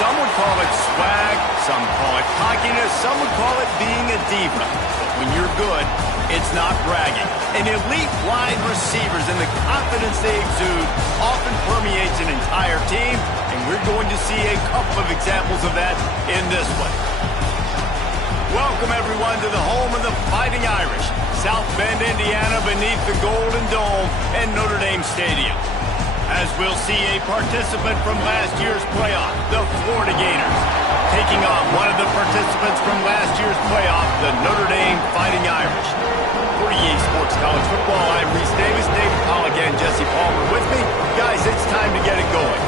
Some would call it swag, some call it cockiness, some would call it being a diva. But when you're good, it's not bragging. And elite wide receivers and the confidence they exude often permeates an entire team, and we're going to see a couple of examples of that in this one. Welcome, everyone, to the home of the Fighting Irish, South Bend, Indiana, beneath the Golden Dome and Notre Dame Stadium. As we'll see a participant from last year's playoff, the Florida Gators, taking on one of the participants from last year's playoff, the Notre Dame Fighting Irish. For EA Sports College Football, I'm Reese Davis, David Pollack, and Jesse Palmer with me. Guys, it's time to get it going.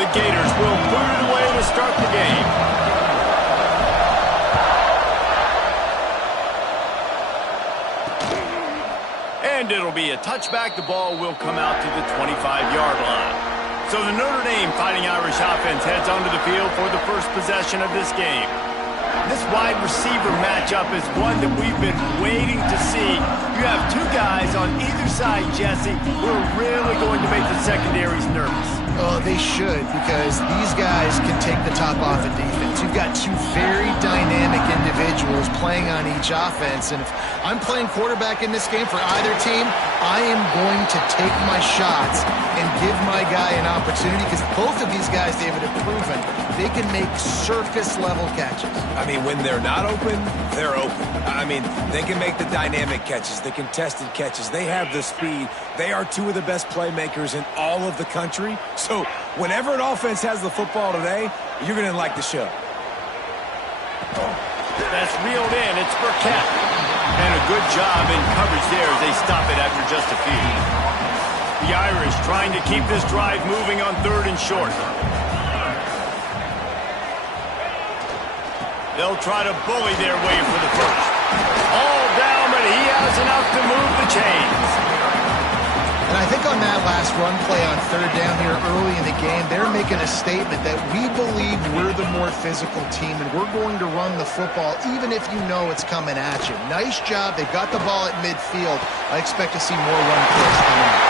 The Gators will boot it away to start the game. And it'll be a touchback. The ball will come out to the 25-yard line. So the Notre Dame Fighting Irish offense heads onto the field for the first possession of this game. This wide receiver matchup is one that we've been waiting to see. You have two guys on either side, Jesse, who are really going to make the secondaries nervous. Oh, they should, because these guys can take the top off of defense. You've got two very dynamic individuals playing on each offense, and if I'm playing quarterback in this game for either team, I am going to take my shots and give my guy an opportunity, because both of these guys, David, have proven they can make surface-level catches. I mean, when they're not open, they're open. I mean, they can make the dynamic catches, the contested catches. They have the speed. They are two of the best playmakers in all of the country. So whenever an offense has the football today, you're going to like the show. That's reeled in. It's Burkett. And a good job in coverage there as they stop it after just a few. The Irish trying to keep this drive moving on 3rd and short. They'll try to bully their way for the first. All down, but he has enough to move the chains. And I think on that last run play on 3rd down here early in the game, they're making a statement that we believe we're the more physical team and we're going to run the football even if you know it's coming at you. Nice job. They've got the ball at midfield. I expect to see more run plays coming up.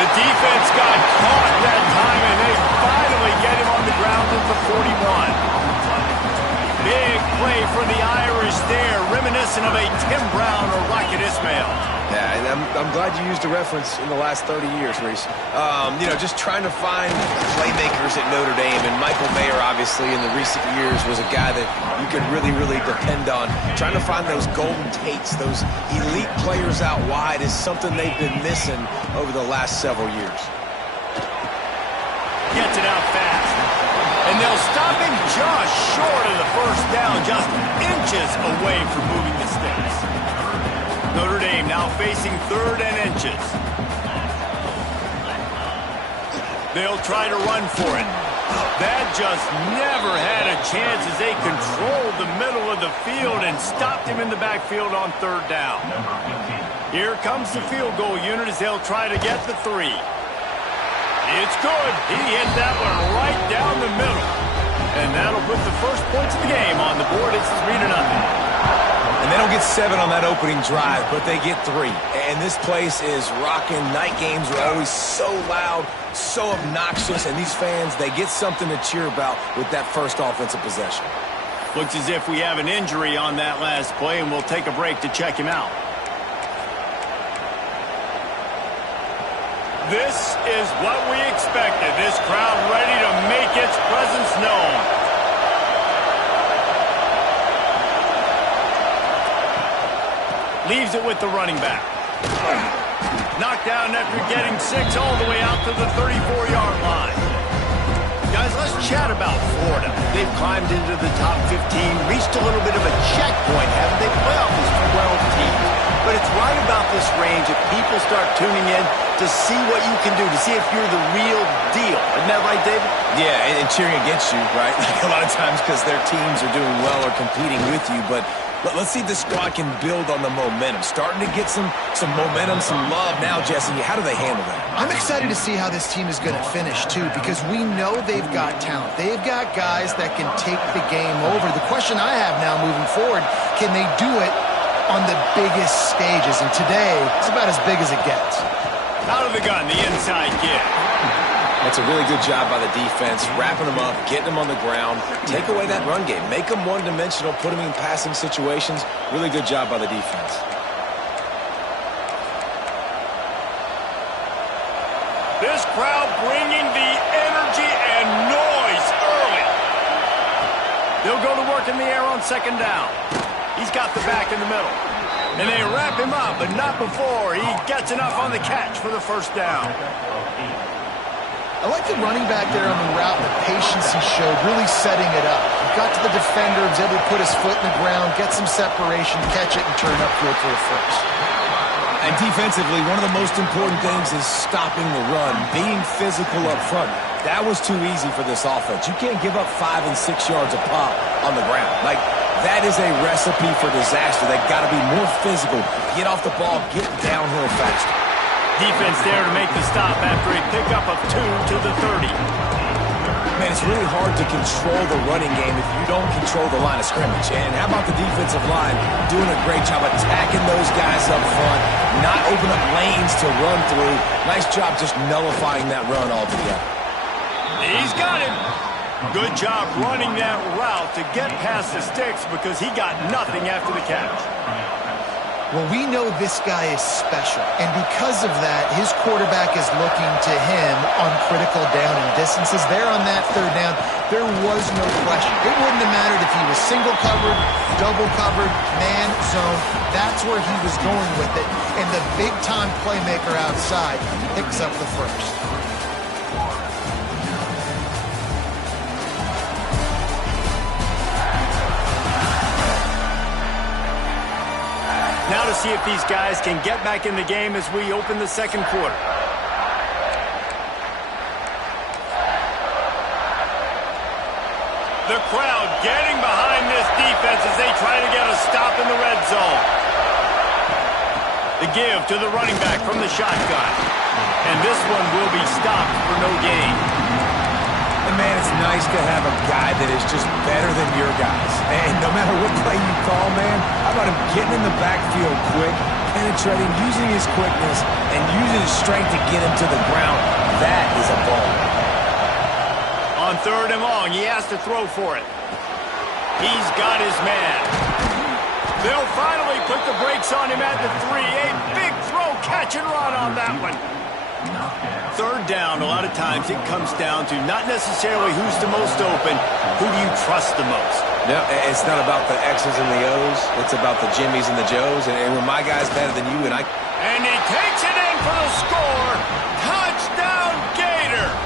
The defense got caught that time, and they finally get him on the ground at the 41. Big play for the Irish there, reminiscent of a Tim Brown or Rocket Ismail. Yeah, and I'm glad you used a reference in the last 30 years, Reese. You know, just trying to find playmakers at Notre Dame, and Michael Mayer, obviously, in the recent years, was a guy that you could really, really depend on. Trying to find those golden Tates, those elite players out wide is something they've been missing over the last several years. Gets it out fast. And they'll stop him just short of the first down, just inches away from moving the sticks. Notre Dame now facing 3rd and inches. They'll try to run for it. That just never had a chance as they controlled the middle of the field and stopped him in the backfield on 3rd down. Here comes the field goal unit as they'll try to get the 3. It's good. He hit that one right down the middle. And that'll put the first points of the game on the board. It's 3-0. And they don't get 7 on that opening drive, but they get 3. And this place is rocking. Night games are always so loud, so obnoxious. And these fans, they get something to cheer about with that first offensive possession. Looks as if we have an injury on that last play, and we'll take a break to check him out. This is what we expected. This crowd ready to make its presence known. Leaves it with the running back. Knocked down after getting 6 all the way out to the 34-yard line. Guys, let's chat about Florida. They've climbed into the top 15, reached a little bit of a checkpoint, haven't they? Playoff is 12 teams. But it's right about this range that people start tuning in to see what you can do, to see if you're the real deal. Isn't that right, David? Yeah, and cheering against you, right? Like a lot of times because their teams are doing well or competing with you. But Let's see if this squad can build on the momentum. Starting to get some momentum, some love now, Jesse. How do they handle that? I'm excited to see how this team is going to finish, too, because we know they've got talent. They've got guys that can take the game over. The question I have now moving forward, can they do it on the biggest stages? And today, it's about as big as it gets. Out of the gun, the inside give. That's a really good job by the defense, wrapping them up, getting them on the ground. Take away that run game. Make them one-dimensional, put them in passing situations. Really good job by the defense. This crowd bringing the energy and noise early. They'll go to work in the air on second down. He's got the back in the middle. And they wrap him up, but not before he gets enough on the catch for the first down. I like the running back there on the route, the patience he showed, really setting it up. He got to the defender, was able to put his foot in the ground, get some separation, catch it, and turn upfield for a first. And defensively, one of the most important things is stopping the run, being physical up front. That was too easy for this offense. You can't give up 5 and 6 yards a pop on the ground. Like, that is a recipe for disaster. They've got to be more physical, get off the ball, get downhill faster. Defense there to make the stop after a pickup of 2 to the 30. Man, it's really hard to control the running game if you don't control the line of scrimmage. And how about the defensive line doing a great job attacking those guys up front, not open up lanes to run through. Nice job just nullifying that run altogether. He's got him. Good job running that route to get past the sticks because he got nothing after the catch. Well, we know this guy is special, and because of that, his quarterback is looking to him on critical down and distances. There on that third down, there was no question. It wouldn't have mattered if he was single covered, double covered, man, zone. That's where he was going with it, and the big-time playmaker outside picks up the first. Now to see if these guys can get back in the game as we open the second quarter. The crowd getting behind this defense as they try to get a stop in the red zone. The give to the running back from the shotgun. And this one will be stopped for no gain. And man, it's nice to have a guy that is just better than your guys. And no matter what play you call, man, how about him getting in the backfield quick, penetrating, using his quickness, and using his strength to get him to the ground. That is a ball. On third and long, he has to throw for it. He's got his man. They'll finally put the brakes on him at the 3. A big throw, catch and run on that one. Third down, a lot of times it comes down to not necessarily who's the most open, who do you trust the most? No, it's not about the X's and the O's. It's about the Jimmys and the Joes. And when my guy's better than you, And he takes it in for the score. Touchdown, Gators!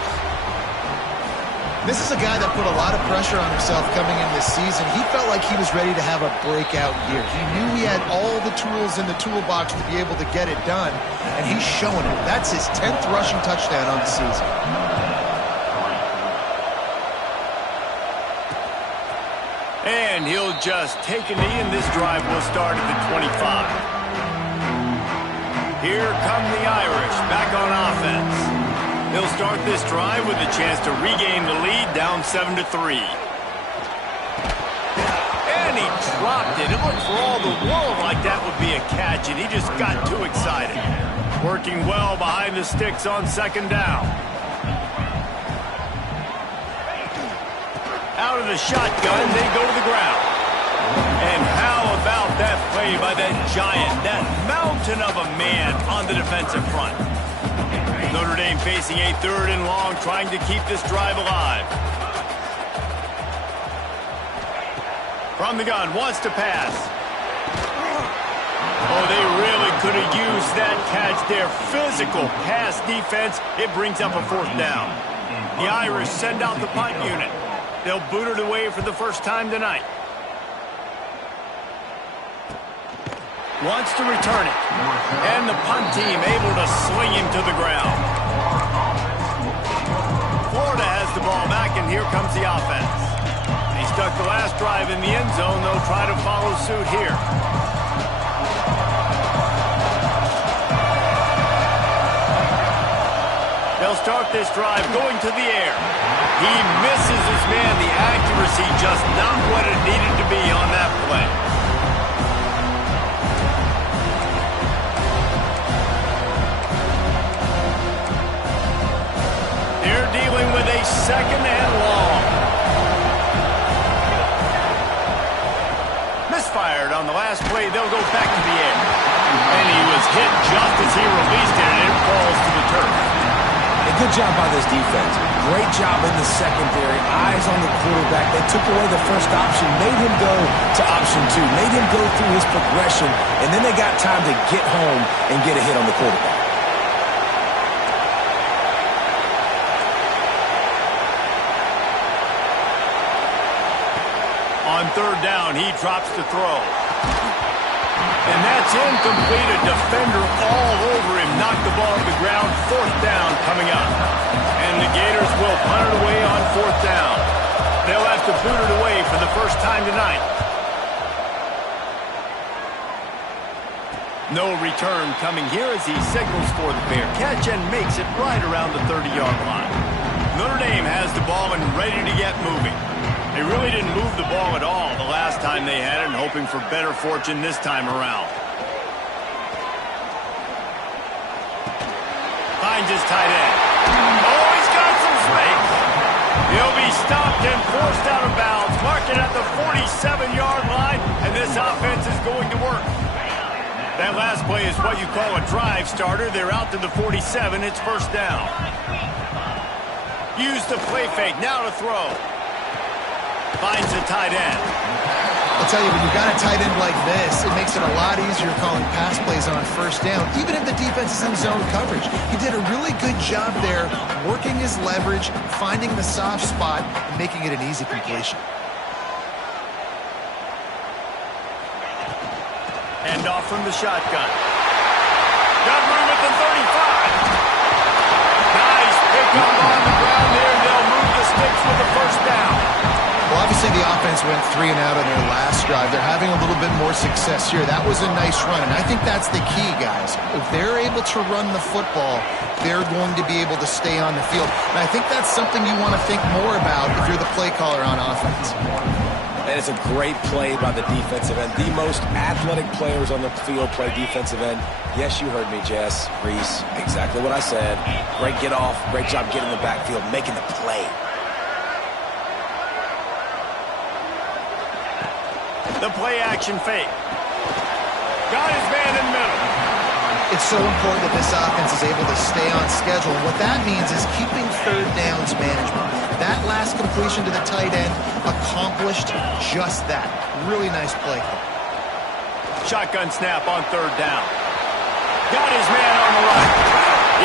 This is a guy that put a lot of pressure on himself coming in this season. He felt like he was ready to have a breakout year. He knew he had all the tools in the toolbox to be able to get it done, and he's showing it. That's his 10th rushing touchdown on the season. And he'll just take a knee, and this drive will start at the 25. Here come the Irish back on offense. They'll start this drive with a chance to regain the lead, down 7-3. And he dropped it. It looked for all the world like that would be a catch, and he just got too excited. Working well behind the sticks on second down. Out of the shotgun, they go to the ground. And how about that play by that giant, that mountain of a man on the defensive front? Notre Dame facing a third and long, trying to keep this drive alive. From the gun, wants to pass. Oh, they really could have used that catch there. Physical pass defense. It brings up a fourth down. The Irish send out the punt unit. They'll boot it away for the first time tonight. Wants to return it. And the punt team able to sling him to the ground. Florida has the ball back, and here comes the offense. He's stuck the last drive in the end zone. They'll try to follow suit here. They'll start this drive going to the air. He misses his man. The accuracy just not what it needed to be on that play. They're dealing with a second and long. Misfired on the last play. They'll go back to the air. And he was hit just as he released it, and it falls to the turf. A good job by this defense. Great job in the secondary. Eyes on the quarterback. They took away the first option, made him go to option 2, made him go through his progression, and then they got time to get home and get a hit on the quarterback. On third down, he drops to throw. And that's incomplete. A defender all over him. Knocked the ball to the ground. Fourth down coming up. And the Gators will punt it away on fourth down. They'll have to boot it away for the first time tonight. No return coming here as he signals for the fair catch and makes it right around the 30-yard line. Notre Dame has the ball and ready to get moving. They really didn't move the ball at all the last time they had it, and hoping for better fortune this time around. Finds his tight end. Oh, he's got some space. He'll be stopped and forced out of bounds. Mark it at the 47-yard line, and this offense is going to work. That last play is what you call a drive starter. They're out to the 47. It's first down. Use the play fake. Now to throw. Finds a tight end. I'll tell you, when you've got a tight end like this, it makes it a lot easier calling pass plays on first down, even if the defense is in zone coverage. He did a really good job there, working his leverage, finding the soft spot, and making it an easy completion. Hand off from the shotgun. Got room at the 35. Nice pickup on the ground there. They'll move the sticks with the first down. Well, obviously the offense went 3 and out on their last drive. They're having a little bit more success here. That was a nice run, and I think that's the key, guys. If they're able to run the football, they're going to be able to stay on the field. And I think that's something you want to think more about if you're the play caller on offense. And it's a great play by the defensive end. The most athletic players on the field play defensive end. Yes, you heard me, Jess, Reese. Exactly what I said. Great get off. Great job getting in the backfield, making the play. The play action fake. Got his man in the middle. It's so important that this offense is able to stay on schedule. And what that means is keeping third downs management. That last completion to the tight end accomplished just that. Really nice play. Shotgun snap on third down. Got his man on the right.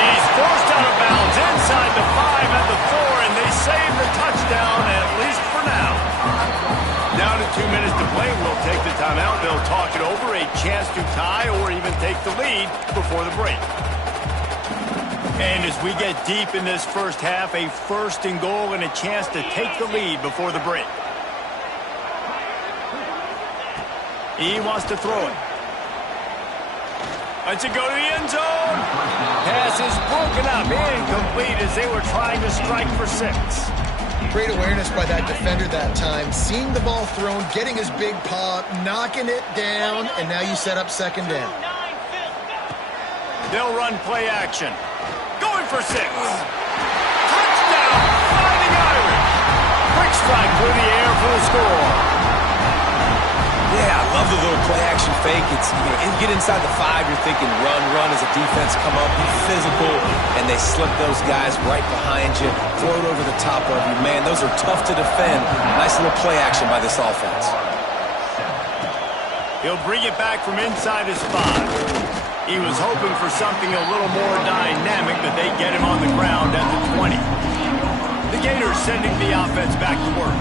He's forced out of bounds inside the 5 at the 4, and they save the touchdown, at least for now. Down to 2 minutes to play. We'll take the timeout. They'll talk it over. A chance to tie or even take the lead before the break. And as we get deep in this first half, a first and goal and a chance to take the lead before the break. He wants to throw it. Let's it go to the end zone. Pass is broken up. Incomplete as they were trying to strike for 6. Great awareness by that defender that time. Seeing the ball thrown, getting his big paw, knocking it down, and now you set up second down. They'll run play action. Going for 6. Touchdown, Fighting Irish. Quick strike through the air for the score. Yeah, I love the little play action fake. It's, get inside the 5, you're thinking run as a defense come up, be physical, and they slip those guys right behind you, throw it over the top of you. Man, those are tough to defend. Nice little play action by this offense. He'll bring it back from inside his 5. He was hoping for something a little more dynamic, but they get him on the ground at the 20. The Gators sending the offense back to work.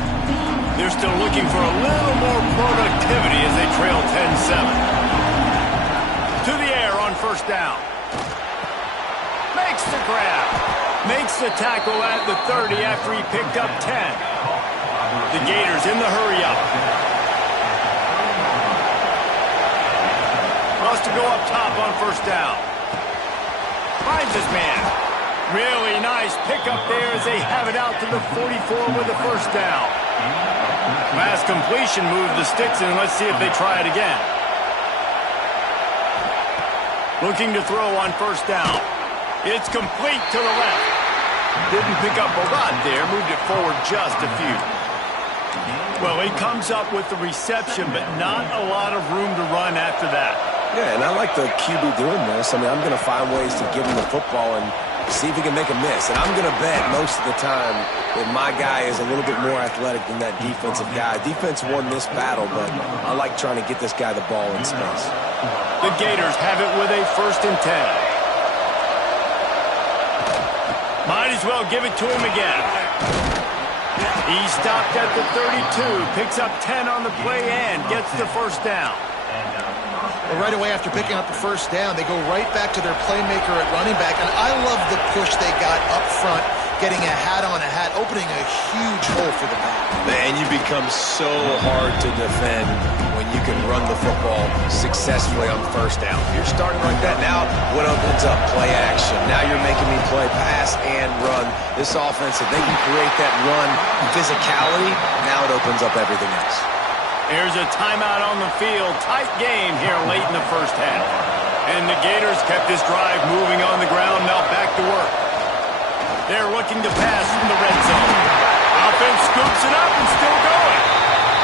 They're still looking for a little more productivity as they trail 10-7. To the air on first down. Makes the grab. Makes the tackle at the 30 after he picked up 10. The Gators in the hurry-up. Wants to go up top on first down. Finds his man. Really nice pickup there as they have it out to the 44 with the first down. Pass completion, move the sticks, and let's see if they try it again. Looking to throw on first down. It's complete to the left. Didn't pick up a lot there, moved it forward just a few. Well, he comes up with the reception, but not a lot of room to run after that. Yeah, and I like the QB doing this. I mean, I'm going to find ways to give him the football and see if he can make a miss. And I'm going to bet most of the time that my guy is a little bit more athletic than that defensive guy. Defense won this battle, but I like trying to get this guy the ball in space. The Gators have it with a 1st and 10. Might as well give it to him again. He stopped at the 32, picks up 10 on the play and gets the first down. Well, right away after picking up the first down, they go right back to their playmaker at running back. And I love the push they got up front, getting a hat on a hat, opening a huge hole for the back. Man, you become so hard to defend when you can run the football successfully on first down. If you're starting like that now, what opens up? Play action. Now you're making me play pass and run. This offense, if they can create that run physicality, now it opens up everything else. Here's a timeout on the field. Tight game here late in the first half. And the Gators kept this drive moving on the ground. Now back to work. They're looking to pass from the red zone. Offense scoops it up and still going.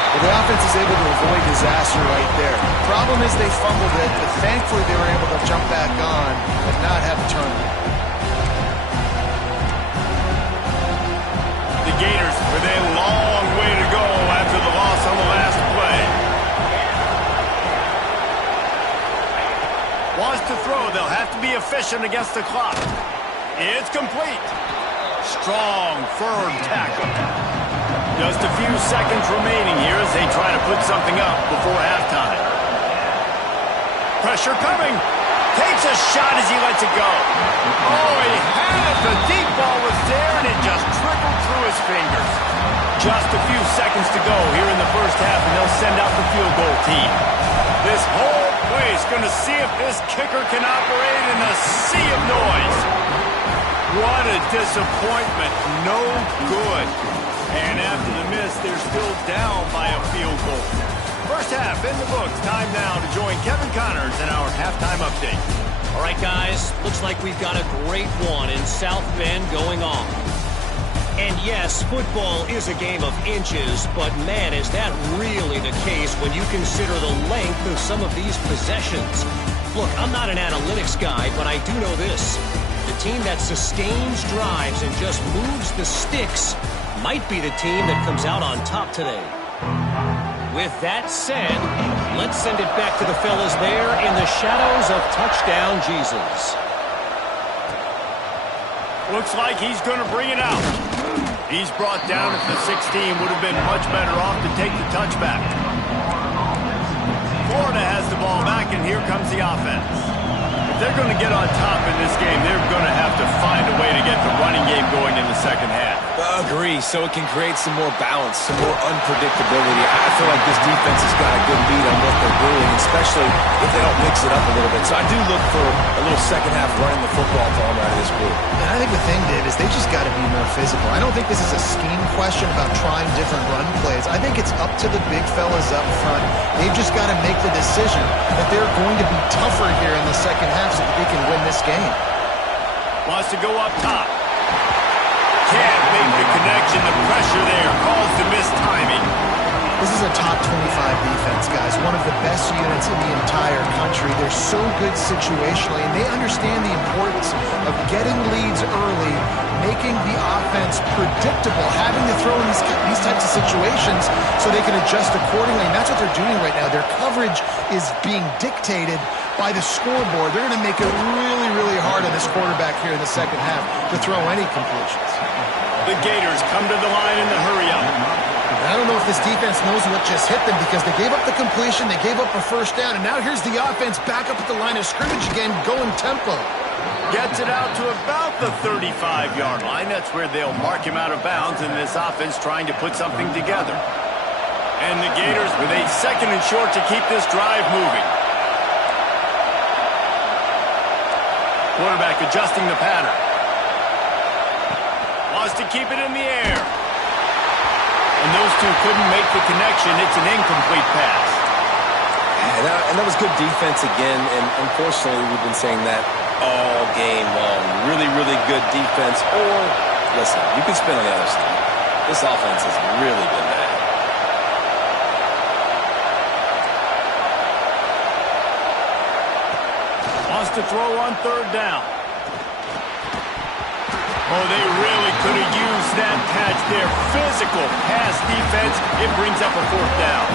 Well, the offense is able to avoid disaster right there. Problem is they fumbled it, but thankfully they were able to jump back on and not have a turnover. The Gators with a long way to go after the loss on the last play. Wants to throw. They'll have to be efficient against the clock. It's complete. Strong, firm tackle. Just a few seconds remaining here as they try to put something up before halftime. Pressure coming. Takes a shot as he lets it go. Oh, he had it. The deep ball was there, and it just trickled through his fingers. Just a few seconds to go here in the first half, and they'll send out the field goal team. This whole place going to see if this kicker can operate in a sea of noise. What a disappointment. No good. And after the miss, they're still down by a field goal. First half in the books. Time now to join Kevin Connors in our halftime update. All right, guys. Looks like we've got a great one in South Bend going on. And yes, football is a game of inches, but man, is that really the case when you consider the length of some of these possessions. Look, I'm not an analytics guy, but I do know this. The team that sustains drives and just moves the sticks might be the team that comes out on top today. With that said, let's send it back to the fellas there in the shadows of touchdown Jesus. Looks like he's going to bring it out. He's brought down at the 16. Would have been much better off to take the touchback. Florida has the ball back, and here comes the offense. If they're going to get on top in this game, they're going to have to find a way to get the running game going in the second half. Agree, so it can create some more balance, some more unpredictability. I feel like this defense has got a good beat on what they're doing, especially if they don't mix it up a little bit. So I do look for a little second half running the football to them out of this group. And I think the thing, Dave, is they just got to be more physical. I don't think this is a scheme question about trying different run plays. I think it's up to the big fellas up front. They've just got to make the decision that they're going to be tougher here in the second half so that they can win this game. Wants to go up top. Can't make the connection. The pressure there caused the missed timing. This is a top 25 defense, guys. One of the best units in the entire country. They're so good situationally, and they understand the importance of getting leads early, making the offense predictable, having to throw in these types of situations so they can adjust accordingly. And that's what they're doing right now. Their coverage is being dictated by the scoreboard. They're going to make it really, really hard on this quarterback here in the second half to throw any completions. The Gators come to the line in the hurry-up. I don't know if this defense knows what just hit them because they gave up the completion, they gave up a first down, and now here's the offense back up at the line of scrimmage again, going tempo. Gets it out to about the 35-yard line. That's where they'll mark him out of bounds, and this offense trying to put something together. And the Gators with a 2nd and short to keep this drive moving. Quarterback adjusting the pattern. Wants to keep it in the air. And those two couldn't make the connection. It's an incomplete pass. And that was good defense again, and unfortunately we've been saying that all game long. Really, really good defense. Or, listen, you can spin on the other side. This offense has really been bad. Wants to throw on 3rd down. Oh, they really could have used that catch there. Physical pass defense. It brings up a 4th down.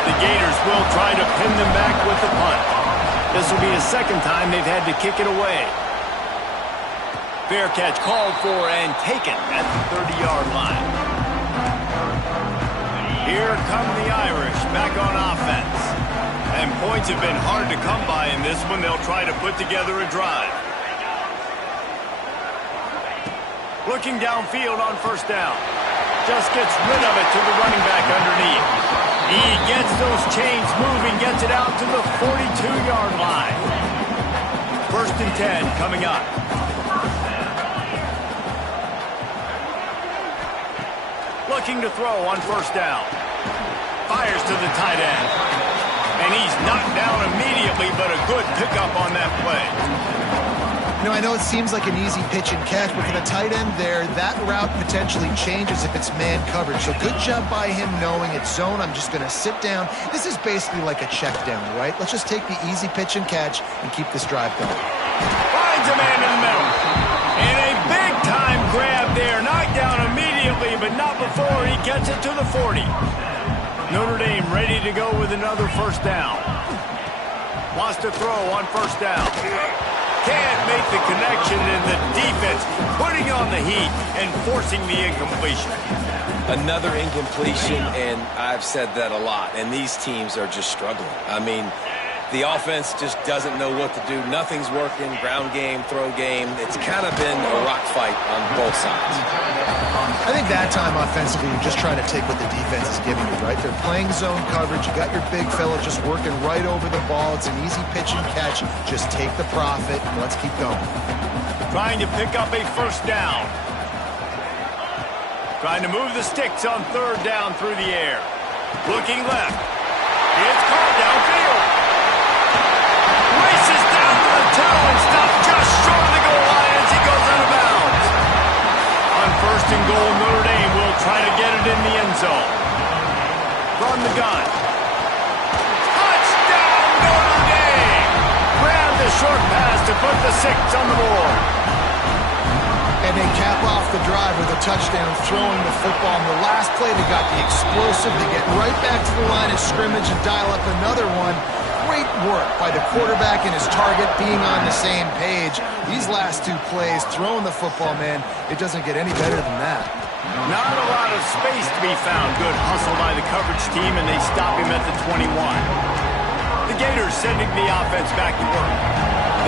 The Gators will try to pin them back with the punt. This will be the 2nd time they've had to kick it away. Fair catch called for and taken at the 30-yard line. Here come the Irish back on offense. And points have been hard to come by in this one. They'll try to put together a drive. Looking downfield on 1st down. Just gets rid of it to the running back underneath. He gets those chains moving, gets it out to the 42-yard line. 1st and 10 coming up. Looking to throw on 1st down. Fires to the tight end. And he's knocked down immediately, but a good pickup on that play. You know, I know it seems like an easy pitch and catch, but for the tight end there, that route potentially changes if it's man coverage. So good job by him knowing it's zone. I'm just going to sit down. This is basically like a check down, right? Let's just take the easy pitch and catch and keep this drive going. Finds a man in the middle. And a big-time grab there. Knocked down immediately, but not before he gets it to the 40. Notre Dame ready to go with another 1st down. Wants to throw on 1st down. Can't make the connection, and the defense putting on the heat and forcing the incompletion. Another incompletion, and I've said that a lot, and these teams are just struggling. I mean, the offense just doesn't know what to do. Nothing's working. Ground game, throw game. It's kind of been a rock fight on both sides. I think that time offensively, you're just trying to take what the defense is giving you, right? They're playing zone coverage. You got your big fella just working right over the ball. It's an easy pitch and catch. Just take the profit. Let's keep going. Trying to pick up a 1st down. Trying to move the sticks on 3rd down through the air. Looking left. It's called downfield. Races down to the toe and stops just short of the goal line as he goes out of bounds. On 1st and goal, Notre Dame will try to get it in the end zone. From the gun. Touchdown, Notre Dame! Grab the short pass to put the 6 on the board. And they cap off the drive with a touchdown throwing the football. In the last play, they got the explosive. They get right back to the line of scrimmage and dial up another one. Great work by the quarterback and his target being on the same page. These last 2 plays, throwing the football, man, it doesn't get any better than that. Not a lot of space to be found. Good hustle by the coverage team, and they stop him at the 21. The Gators sending the offense back to work.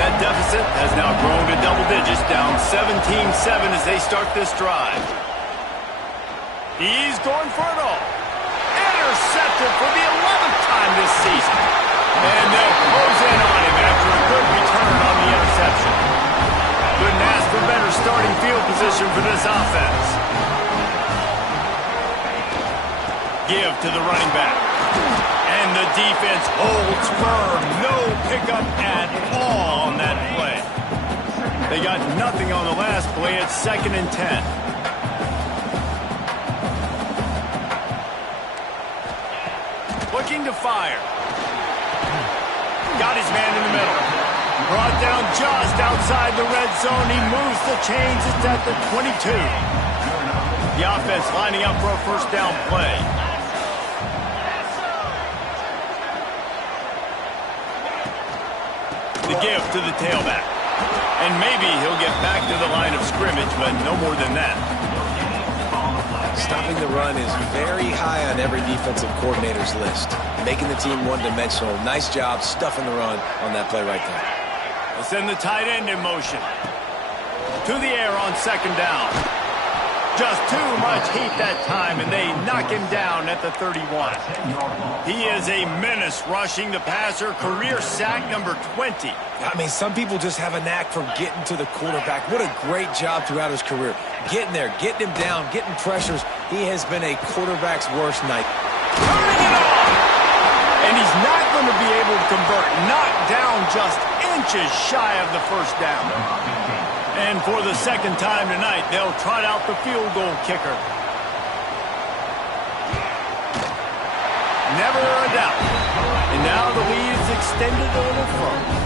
That deficit has now grown to double digits, down 17-7 as they start this drive. He's going for it all. Intercepted for the 11th time this season. And they'll close in on him after a good return on the interception. Couldn't ask for better starting field position for this offense. Give to the running back. And the defense holds firm. No pickup at all on that play. They got nothing on the last play. It's 2nd and 10. Looking to fire. Got his man in the middle. Brought down just outside the red zone. He moves the chains. It's at the 22. The offense lining up for a 1st down play. The give to the tailback. And maybe he'll get back to the line of scrimmage, but no more than that. Stopping the run is very high on every defensive coordinator's list. Making the team one-dimensional. Nice job stuffing the run on that play right there. They'll send the tight end in motion. To the air on second down. Just too much heat that time, and they knock him down at the 31. He is a menace rushing the passer. Career sack number 20. I mean, some people just have a knack for getting to the quarterback. What a great job throughout his career. Getting there, getting him down, getting pressures. He has been a quarterback's worst night. Turning it on! And he's not going to be able to convert. Knocked down just inches shy of the first down. And for the second time tonight, they'll trot out the field goal kicker. Never a doubt. And now the lead's extended a little further.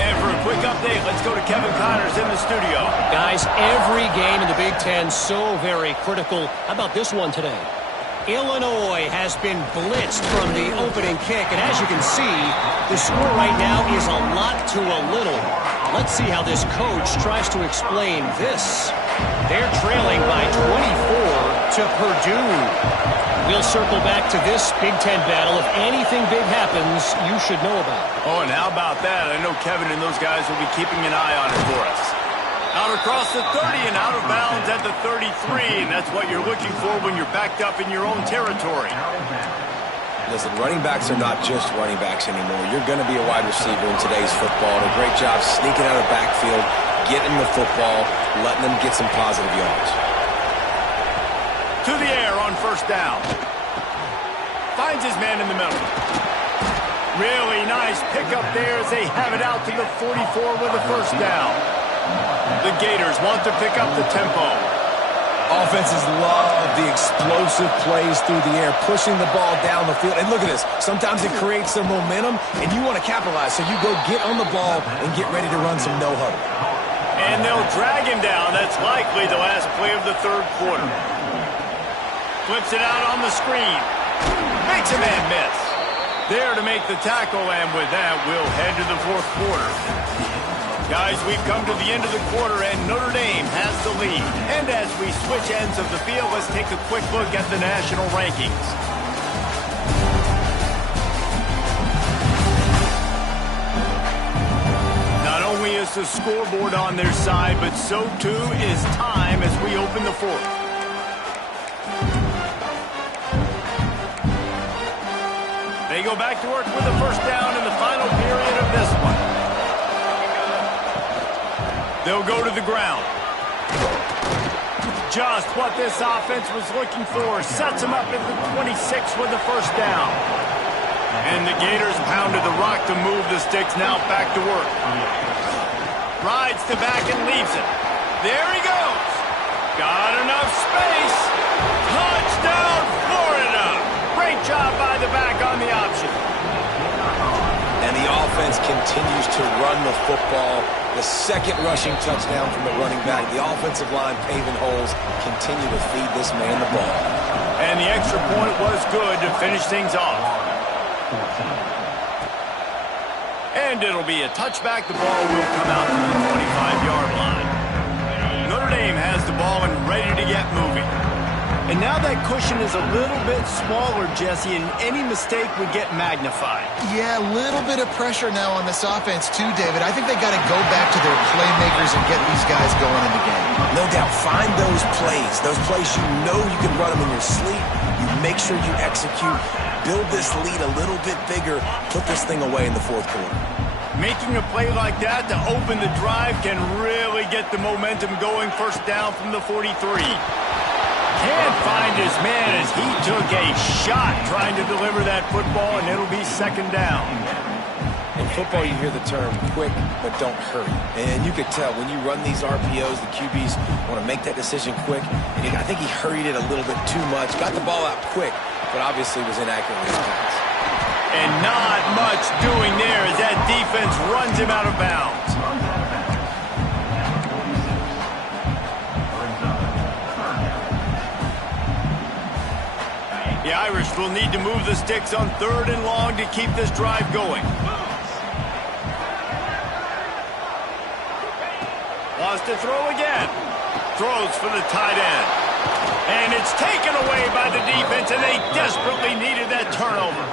And for a quick update, let's go to Kevin Connors in the studio. Guys, every game in the Big Ten so very critical. How about this one today? Illinois has been blitzed from the opening kick, and as you can see, the score right now is a lot to a little. Let's see how this coach tries to explain this. They're trailing by 24 to Purdue. We'll circle back to this Big Ten battle. If anything big happens, you should know about it. Oh, and how about that? I know Kevin and those guys will be keeping an eye on it for us. Out across the 30 and out of bounds at the 33, and that's what you're looking for when you're backed up in your own territory. Listen, running backs are not just running backs anymore. You're going to be a wide receiver in today's football. A great job sneaking out of the backfield, getting the football, letting them get some positive yards. To the air on first down. Finds his man in the middle. Really nice pickup there as they have it out to the 44 with a first down. The Gators want to pick up the tempo. Offenses love the explosive plays through the air, pushing the ball down the field. And look at this. Sometimes it creates some momentum, and you want to capitalize. So you go get on the ball and get ready to run some no-huddle. And they'll drag him down. That's likely the last play of the third quarter. Flips it out on the screen. Makes a man miss. There to make the tackle, and with that, we'll head to the fourth quarter. Guys, we've come to the end of the quarter, and Notre Dame has the lead. And as we switch ends of the field, let's take a quick look at the national rankings. Not only is the scoreboard on their side, but so too is time as we open the fourth. They go back to work with a first down in the final period of this one. They'll go to the ground. Just what this offense was looking for. Sets them up at the 26 with the first down. And the Gators pounded the rock to move the sticks. Now back to work. Rides to back and leaves it. There he goes. Got enough space. Touchdown, Florida. Great job by the back on the option. And the offense continues to run the football. The second rushing touchdown from the running back. The offensive line paving holes. Continue to feed this man the ball. And the extra point was good to finish things off. And it'll be a touchback. The ball will come out to the 25-yard line. Notre Dame has the ball and ready to get moving. And now that cushion is a little bit smaller, Jesse, and any mistake would get magnified. Yeah, a little bit of pressure now on this offense too, David. I think they got to go back to their playmakers and get these guys going in the game. No doubt. Find those plays you know you can run them in your sleep. You make sure you execute. Build this lead a little bit bigger. Put this thing away in the fourth quarter. Making a play like that to open the drive can really get the momentum going. First down from the 43. Can't find his man as he took a shot trying to deliver that football, and it'll be second down. In football, you hear the term quick, but don't hurry. And you could tell when you run these RPOs, the QBs want to make that decision quick. And I think he hurried it a little bit too much. Got the ball out quick, but obviously was inaccurate with his pass. And not much doing there as that defense runs him out of bounds. The Irish will need to move the sticks on third and long to keep this drive going. Wants to throw again. Throws for the tight end. And it's taken away by the defense, and they desperately needed that turnover.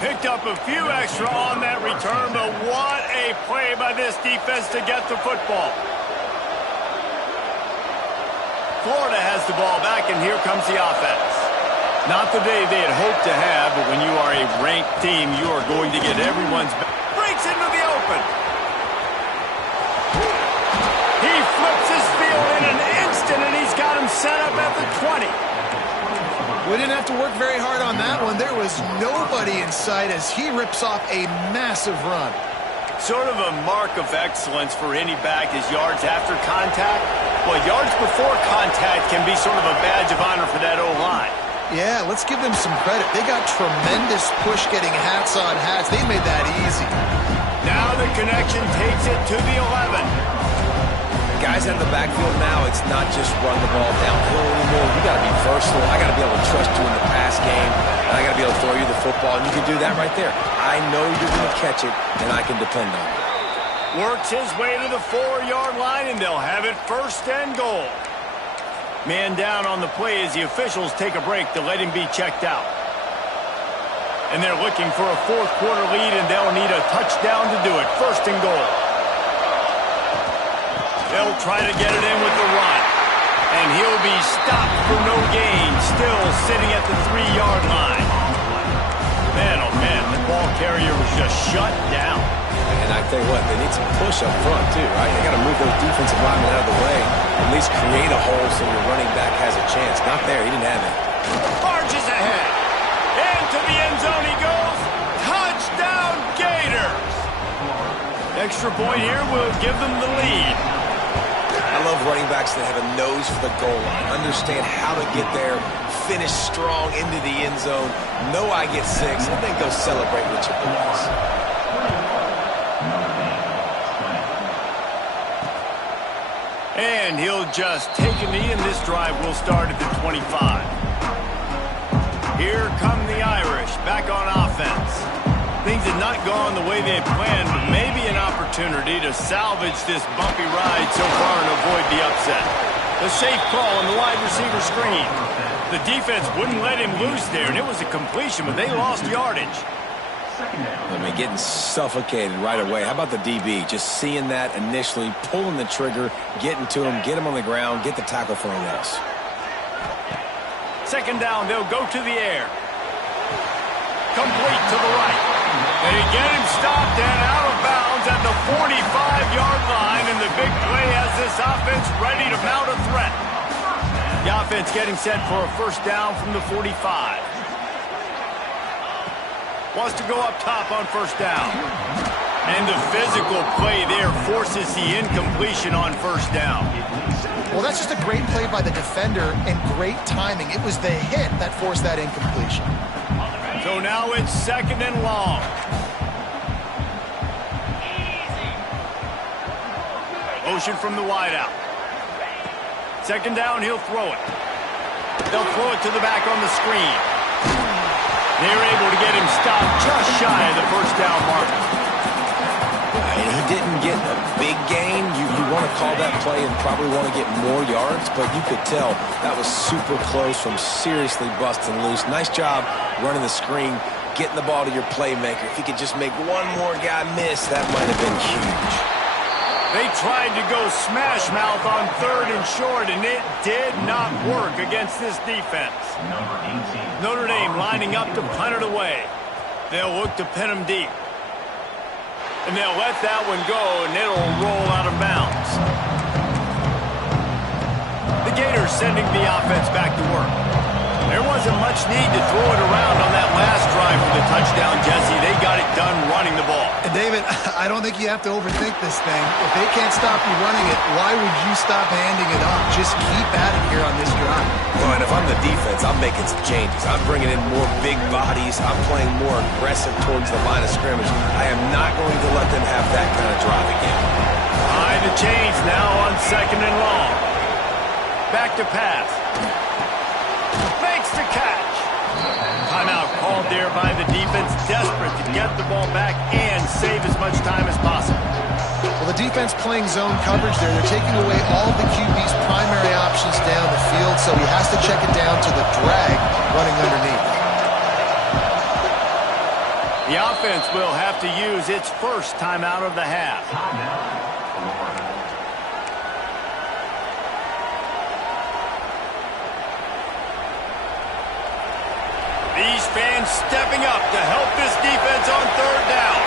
Picked up a few extra on that return, but what a play by this defense to get the football. Florida has the ball back, and here comes the offense. Not the day they had hoped to have, but when you are a ranked team, you are going to get everyone's back. Breaks into the open. He flips his field in an instant, and he's got him set up at the 20. We didn't have to work very hard on that one. There was nobody in sight as he rips off a massive run. Sort of a mark of excellence for any back is yards after contact. Well, yards before contact can be sort of a badge of honor for that O-line. Yeah, let's give them some credit. They got tremendous push getting hats on hats. They made that easy. Now the connection takes it to the 11. Guys out of the backfield now, it's not just run the ball downhill anymore. You got to be versatile. I got to be able to trust you in the pass game, and I got to be able to throw you the football, and you can do that right there. I know you're going to catch it, and I can depend on it. Works his way to the 4-yard line, and they'll have it first and goal. Man down on the play as the officials take a break to let him be checked out. And they're looking for a fourth-quarter lead, and they'll need a touchdown to do it. First and goal. They'll try to get it in with the run. And he'll be stopped for no gain, still sitting at the 3-yard line. Man, oh man, the ball carrier was just shut down. And I tell you what, they need some push up front too, right? They got to move those defensive linemen out of the way, at least create a hole so your running back has a chance. Not there, he didn't have it. Barges ahead. Into the end zone he goes. Touchdown, Gators. Extra point here will give them the lead. I love running backs that have a nose for the goal line, understand how to get there, finish strong into the end zone, know I get 6, and then go celebrate with your boys. And he'll just take a knee, and this drive will start at the 25. Here come the Irish, back on offense. Things had not gone the way they had planned, but maybe an opportunity to salvage this bumpy ride so far and avoid the upset. The safe call on the wide receiver screen. The defense wouldn't let him loose there, and it was a completion, but they lost yardage. I mean, getting suffocated right away. How about the DB? Just seeing that initially, pulling the trigger, getting to him, get him on the ground, get the tackle for a loss. Second down, they'll go to the air. Complete to the right. They get him stopped and out of bounds at the 45-yard line, and the big play has this offense ready to mount a threat. The offense getting set for a first down from the 45. Wants to go up top on first down. And the physical play there forces the incompletion on first down. Well, that's just a great play by the defender and great timing. It was the hit that forced that incompletion. So now it's second and long. Motion from the wideout. Second down, he'll throw it. They'll throw it to the back on the screen. They're able to get him stopped just shy of the first down marker. And he didn't get a big gain. You want to call that play and probably want to get more yards, but you could tell that was super close from seriously busting loose. Nice job running the screen, getting the ball to your playmaker. If he could just make one more guy miss, that might have been huge. They tried to go smash mouth on third and short, and it did not work against this defense. Notre Dame lining up to punt it away. They'll look to pin him deep. And they'll let that one go, and it'll roll out of bounds. The Gators sending the offense back to work. There wasn't much need to throw it around on that last drive for the touchdown, Jesse. They got it done running the ball. And David, I don't think you have to overthink this thing. If they can't stop you running it, why would you stop handing it off? Just keep at it here on this drive. Well, and if I'm the defense, I'm making some changes. I'm bringing in more big bodies. I'm playing more aggressive towards the line of scrimmage. I am not going to let them have that kind of drive again. Behind the chains now on second and long. Back to pass. Makes the catch. Timeout called there by the defense, desperate to get the ball back and save as much time as possible. Well, the defense playing zone coverage there. They're taking away all of the QB's primary options down the field, so he has to check it down to the drag running underneath. The offense will have to use its first timeout of the half. These fans stepping up to help this defense on third down.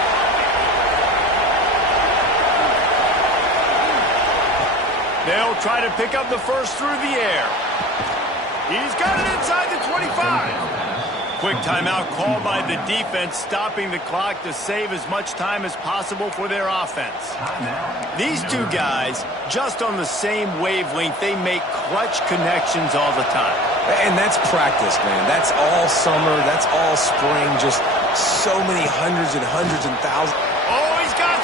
They'll try to pick up the first through the air. He's got it inside the 25. Quick timeout called by the defense, stopping the clock to save as much time as possible for their offense. These two guys, just on the same wavelength, they make clutch connections all the time. And that's practice, man. That's all summer. That's all spring. Just so many hundreds and thousands. Oh, he's got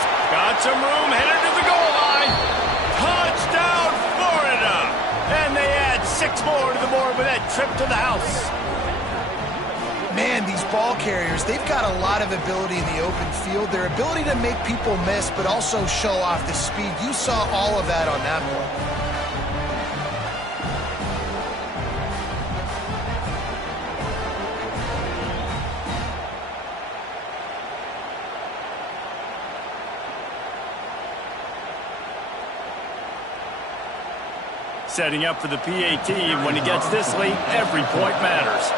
some room headed to the goal line. Touchdown, Florida. And they add 6 more to the board with that trip to the house. Man, these ball carriers, they've got a lot of ability in the open field. Their ability to make people miss, but also show off the speed. You saw all of that on that play. Setting up for the PAT, and when he gets this late, every point matters.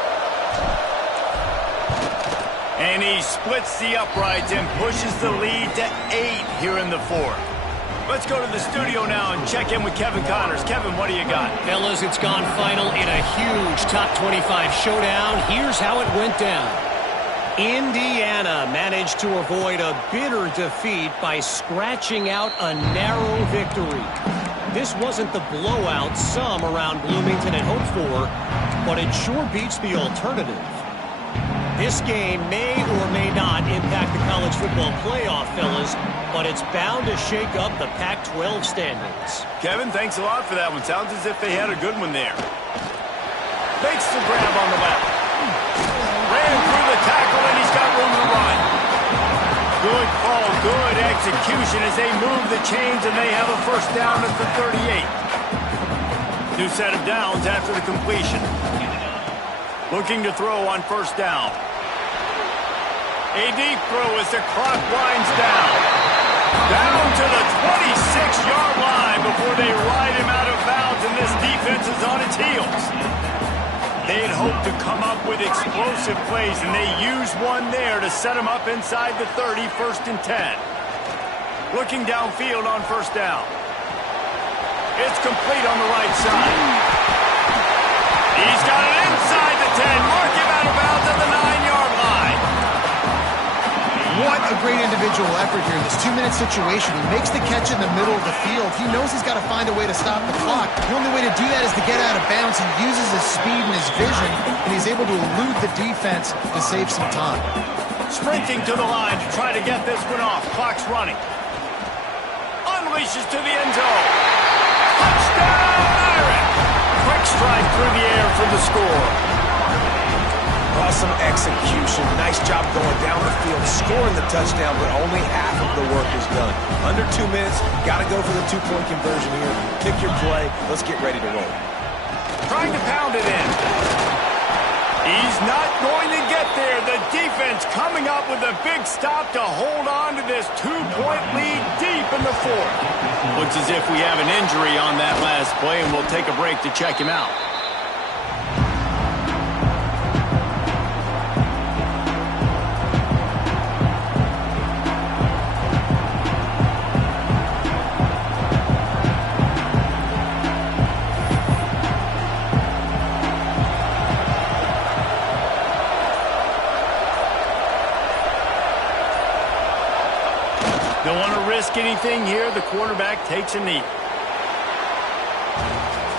And he splits the uprights and pushes the lead to 8 here in the fourth. Let's go to the studio now and check in with Kevin Connors. Kevin, what do you got? Fellas, it's gone final in a huge top 25 showdown. Here's how it went down. Indiana managed to avoid a bitter defeat by scratching out a narrow victory. This wasn't the blowout some around Bloomington had hoped for, but it sure beats the alternative. This game may or may not impact the college football playoff, fellas, but it's bound to shake up the Pac-12 standings. Kevin, thanks a lot for that one. Sounds as if they had a good one there. Makes the grab on the left. Ran through the tackle, and he's got room to run. Good call, good execution as they move the chains, and they have a first down at the 38. New set of downs after the completion. Looking to throw on first down. A deep throw as the clock winds down. Down to the 26-yard line before they ride him out of bounds, and this defense is on its heels. They'd hoped to come up with explosive plays, and they used one there to set them up inside the 30, first and 10. Looking downfield on first down. It's complete on the right side. He's got it inside the 10. Mark him out of bounds at the 9-yard line. What a great individual effort here in this 2-minute situation. He makes the catch in the middle of the field. He knows he's got to find a way to stop the clock. The only way to do that is to get out of bounds. He uses his speed and his vision, and he's able to elude the defense to save some time. Sprinting to the line to try to get this one off. Clock's running. Unleashes to the end zone. Touchdown, Irish! Quick strike through the air for the score. Awesome execution. Nice job going down the field, scoring the touchdown, but only half of the work is done. Under 2 minutes, got to go for the 2-point conversion here. Pick your play. Let's get ready to roll. Trying to pound it in. He's not going to get there. The defense coming up with a big stop to hold on to this 2-point lead deep in the fourth. Looks as if we have an injury on that last play, and we'll take a break to check him out. Don't want to risk anything here. The quarterback takes a knee.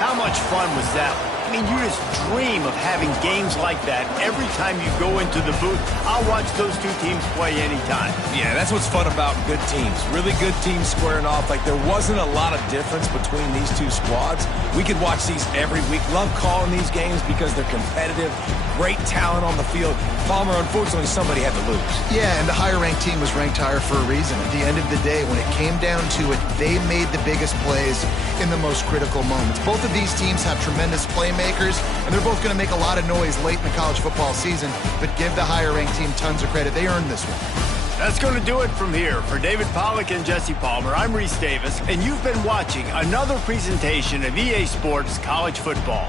How much fun was that? I mean, you just dream of having games like that every time you go into the booth. I'll watch those two teams play anytime. Yeah, that's what's fun about good teams. Really good teams squaring off. Like, there wasn't a lot of difference between these two squads. We could watch these every week. Love calling these games because they're competitive. great talent on the field. Palmer, unfortunately, somebody had to lose. Yeah, and the higher-ranked team was ranked higher for a reason. At the end of the day, when it came down to it, they made the biggest plays in the most critical moments. Both of these teams have tremendous playmakers, and they're both going to make a lot of noise late in the college football season, but give the higher-ranked team tons of credit. They earned this one. That's going to do it from here. For David Pollack and Jesse Palmer, I'm Reese Davis, and you've been watching another presentation of EA Sports College Football.